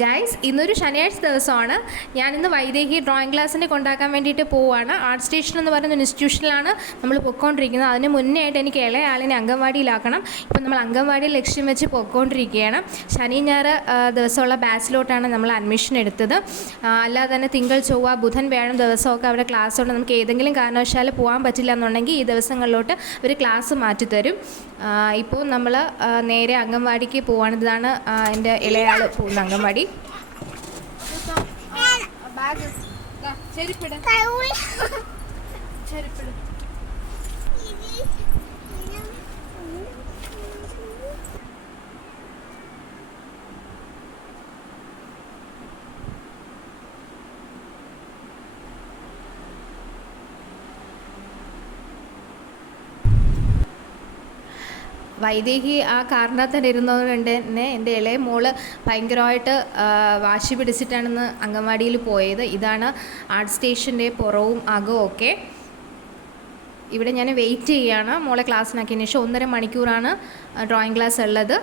Guys, ഇന്നൊരു ശനിയാഴ്ച ദിവസമാണ്. ഞാനിന്ന് വൈദേഹി ഡ്രോയിങ് ക്ലാസ്സിനെ കൊണ്ടാക്കാൻ വേണ്ടിയിട്ട് പോവുകയാണ്. ആർട്ട് സ്റ്റേഷൻ എന്ന് പറയുന്ന ഇൻസ്റ്റിറ്റ്യൂഷനിലാണ് നമ്മൾ പൊയ്ക്കൊണ്ടിരിക്കുന്നത്. അതിന് മുന്നേ ആയിട്ട് എനിക്ക് ഇളയാളിനെ അംഗൻവാടിയിലാക്കണം. ഇപ്പം നമ്മൾ അംഗൻവാടിയിൽ ലക്ഷ്യം വെച്ച് പൊയ്ക്കൊണ്ടിരിക്കുകയാണ്. ശനി ഞായർ ദിവസമുള്ള ബാച്ചിലോട്ടാണ് നമ്മൾ അഡ്മിഷൻ എടുത്തത്. അല്ലാതെ തന്നെ തിങ്കൾ ചൊവ്വ ബുധൻ വ്യാഴം ദിവസമൊക്കെ അവിടെ ക്ലാസ് ഉണ്ട്. നമുക്ക് ഏതെങ്കിലും കാരണവശാൽ പോകാൻ പറ്റില്ല എന്നുണ്ടെങ്കിൽ ഈ ദിവസങ്ങളിലോട്ട് ഒരു ക്ലാസ് മാറ്റിത്തരും. ഇപ്പോൾ നമ്മൾ നേരെ അംഗൻവാടിക്ക് പോവാണ്. ഇതാണ് എൻ്റെ ഇളയാൾ പോകുന്ന അംഗൻവാടി. വൈദേഹി ആ കാറിനകത്ത് തന്നെ ഇരുന്നതുകൊണ്ട് തന്നെ എൻ്റെ ഇളയ മോള് ഭയങ്കരമായിട്ട് വാശി പിടിച്ചിട്ടാണെന്ന് അംഗൻവാടിയിൽ പോയത്. ഇതാണ് ആർട്ട് സ്റ്റേഷൻ്റെ പുറവും അകവും ഒക്കെ. ഇവിടെ ഞാൻ വെയിറ്റ് ചെയ്യുകയാണ് മോളെ ക്ലാസ്സിനാക്കിയതിന് ശേഷം. 1.5 മണിക്കൂറാണ് ഡ്രോയിങ് ക്ലാസ് ഉള്ളത്.